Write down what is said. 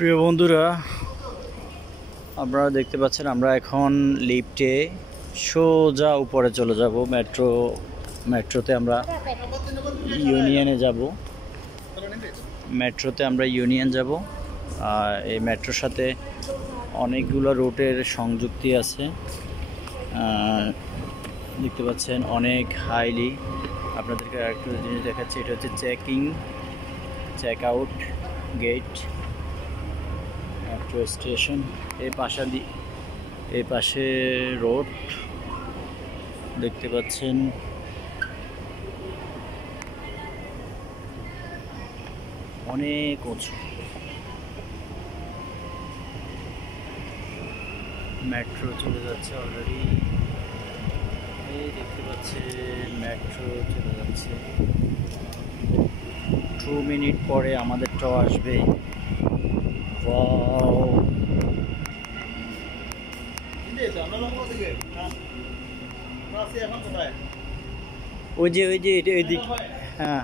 প্রিয় বন্ধুরা, আপনারা দেখতে পাচ্ছেন আমরা এখন লিফটে সোজা উপরে চলে যাব। মেট্রোতে আমরা ইউনিয়নে যাব। ইউনিয়ন যাব। এই মেট্রোর সাথে অনেকগুলো রুটের সংযুক্তি আছে। দেখতে পাচ্ছেন অনেক হাইলি। আপনাদেরকে আরেকটা জিনিস দেখাচ্ছি, এটা হচ্ছে check out gate metro station. এই পাশে রোড দেখতে পাচ্ছেন। অনেক উঁচু। মেট্রো চলে যাচ্ছে অলরেডি। এই দেখতে পাচ্ছেন মেট্রো চলে যাচ্ছে। 2 মিনিট পরে আমাদেরটাও আসবে। ওই যে এদিক। হ্যাঁ।